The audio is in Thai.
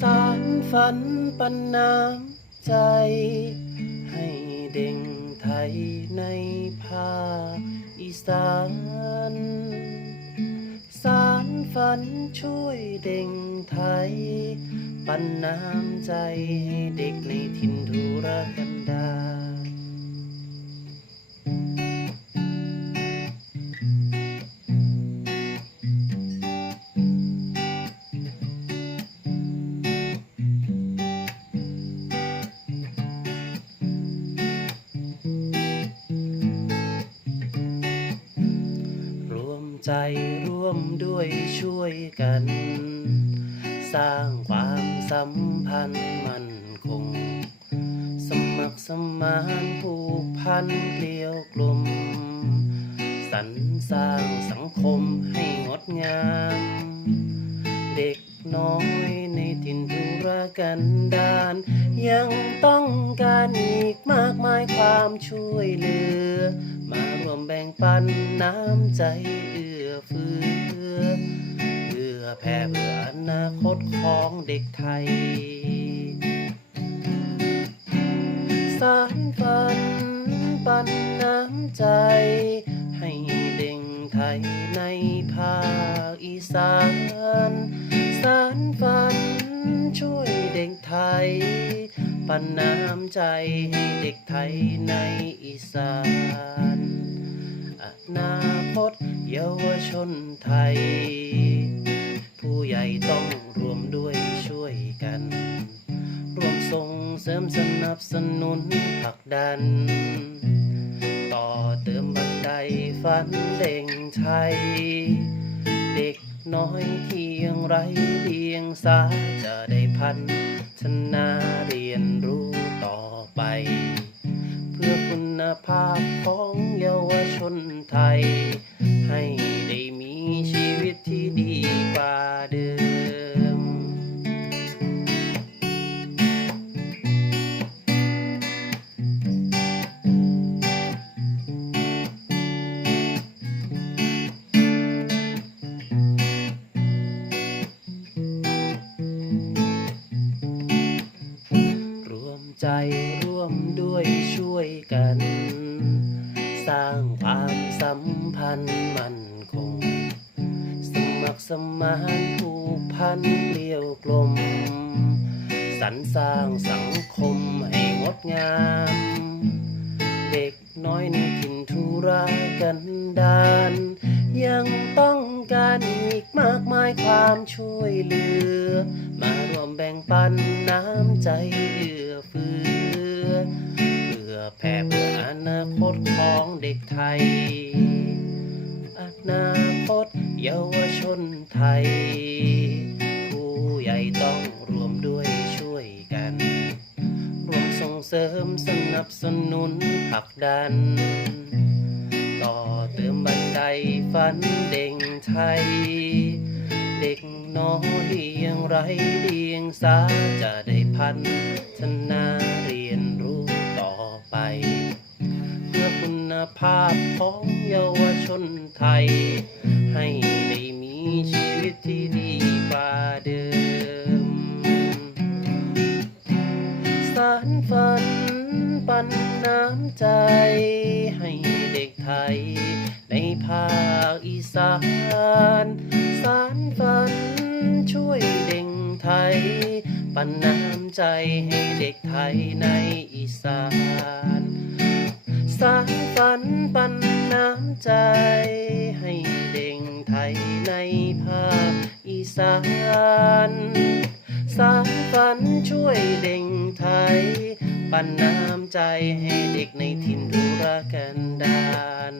สารฝันปันน้ำใจ ให้เด็งไทยในภาคอีสานสารฝันช่วยเด็งไทย ปันน้ำใจให้เด็กในถิ่นทุรกันดาร ใจร่วมด้วยช่วยกัน สร้างความสัมพันธ์มั่นคง สมัครสมานผูกพันเกลียวกลุ่มสรรสร้างสังคมให้งดงาม เด็กน้อยในถิ่นทุรกันดารยังต้องการอีกมากมายความช่วยเหลือ มารวมแบ่งปันน้ำใจ อื้อเฟื้อเพื่อแผ่เพื่ออนาคตของเด็กไทย สารฝันปันน้ำใจ ให้เด็กไทยในภาคอีสาน สารฝันช่วยเด็กไทย ปันน้ำใจให้เด็กไทยในอีสานอนาคต เยาวชนไทย ผู้ใหญ่ต้องรวมด้วยช่วยกัน รวมส่งเสริมสนับสนุนผลักดัน ต่อเติมบันไดฝันเด่งไทย เด็กน้อยที่ยังไรเดียงสาจะได้พันชนาเรียนรู้ต่อไป เพื่อคุณภาพของเยาวชนไทย ใจร่วมด้วยช่วยกัน สร้างความสัมพันธ์มั่นคง สมัครสมานผูกพันเกลียวกลม สรรสร้างสังคมให้งดงาม เด็กน้อยในถิ่นทุรกันดารยังต้องการอีกมากายความช่วยเหลือ มารวมแบ่งปันน้ำใจเอื้อเฟื้อ เพื่อแผ่เพื่ออนาคตของเด็กไทย อนาคตเยาวชนไทย ผู้ใหญ่ต้องรวมด้วยช่วยกัน รวมส่งเสริมสนับสนุนผลักดัน ต่อเติมบันไดฝันเด่งไทย เด็กน้อยยังไรเดียงสาจะได้พันชนาเรียนรู้ต่อไป เพื่อคุณภาพของเยาวชนไทยให้ นน้ำใจ ให้เด็กไทย ในภาคอีสาน สารฝัน ช่วยเด็กไทย ปันน้ำใจให้เด็กไทยในอีสานสารฝันปันน้ำใจ ให้เด็กไทยในภาคอีสานสารฝันช่วยเด็กไทย ปันน้ำใจให้เด็กในถิ่นทุรกันดาร